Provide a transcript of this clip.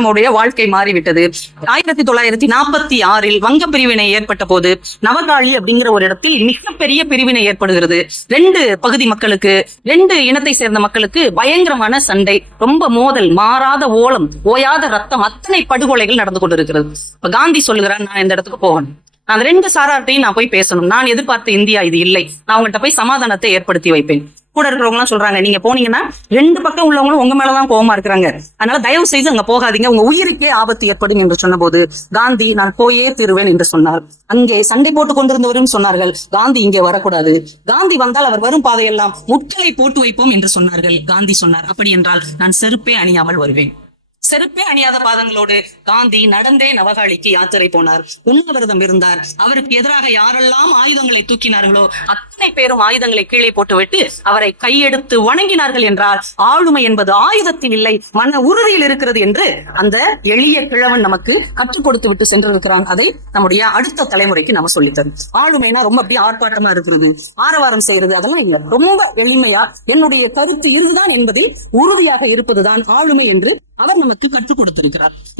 நம்முடைய வாழ்க்கை மாறிவிட்டது. 1946 வங்க பிரிவினை ஏற்பட்ட போது நவகாளி அப்படிங்கிற ஒரு இடத்தில் மிகப்பெரிய பிரிவினை ஏற்படுகிறது. 2 பகுதி மக்களுக்கு, 2 இனத்தை சேர்ந்த மக்களுக்கு பயங்கரமான சண்டை, ரொம்ப மோதல், மாறாத ஓலம், ஓயாத ரத்தம், அத்தனை படுகொலைகள் நடந்து கொண்டிருக்கிறது. இப்ப காந்தி சொல்லுகிறார், நான் இந்த இடத்துக்கு போகணும், அந்த 2 சாரார்ட்டையும் நான் போய் பேசணும், நான் எதிர்பார்த்த இந்தியா இது இல்லை, நான் அவங்கள்ட்ட போய் சமாதானத்தை ஏற்படுத்தி வைப்பேன். கூட இருக்கிறவங்க எல்லாம் சொல்றாங்க, நீங்க போனீங்கன்னா 2 பக்கம் உள்ளவங்களும் உங்க மேலதான் கோபமா இருக்கிறாங்க, அதனால தயவு செய்து அங்க போகாதீங்க, உங்க உயிருக்கே ஆபத்து ஏற்படும் என்று சொன்ன போது காந்தி நான் போயே தீருவேன் என்று சொன்னார். அங்கே சண்டை போட்டுக் கொண்டிருந்தவரும் சொன்னார்கள், காந்தி இங்கே வரக்கூடாது, காந்தி வந்தால் அவர் வரும் பாதையெல்லாம் முட்களை போட்டு வைப்போம் என்று சொன்னார்கள். காந்தி சொன்னார், அப்படி என்றால் நான் செருப்பே அணியாமல் வருவேன். செருப்பே அணியாத பாதங்களோடு காந்தி நடந்தே நவகாளிக்கு யாத்திரை போனார். உண்ணாவிரதம் இருந்தார். அவருக்கு எதிராக யாரெல்லாம் ஆயுதங்களை தூக்கினார்களோ அத்தனை பேரும் ஆயுதங்களை கீழே போட்டுவிட்டு அவரை கையெடுத்து வணங்கினார்கள். என்றால் ஆளுமை என்பது ஆயுதத்தில் இல்லை, மன உறுதியில் இருக்கிறது என்று அந்த எளிய கிழவன் நமக்கு கற்றுக் கொடுத்து விட்டு சென்றிருக்கிறான். அதை நம்முடைய அடுத்த தலைமுறைக்கு நம்ம சொல்லித்தரும். ஆளுமைனா ரொம்ப அப்படியே ஆர்ப்பாட்டமா இருக்கிறது, ஆரவாரம் செய்யறது, அதெல்லாம் இல்ல. ரொம்ப எளிமையா என்னுடைய கருத்து இதுதான் என்பதை உறுதியாக இருப்பதுதான் ஆளுமை என்று அவர் நமக்கு கற்றுக் கொடுத்திருக்கிறார்.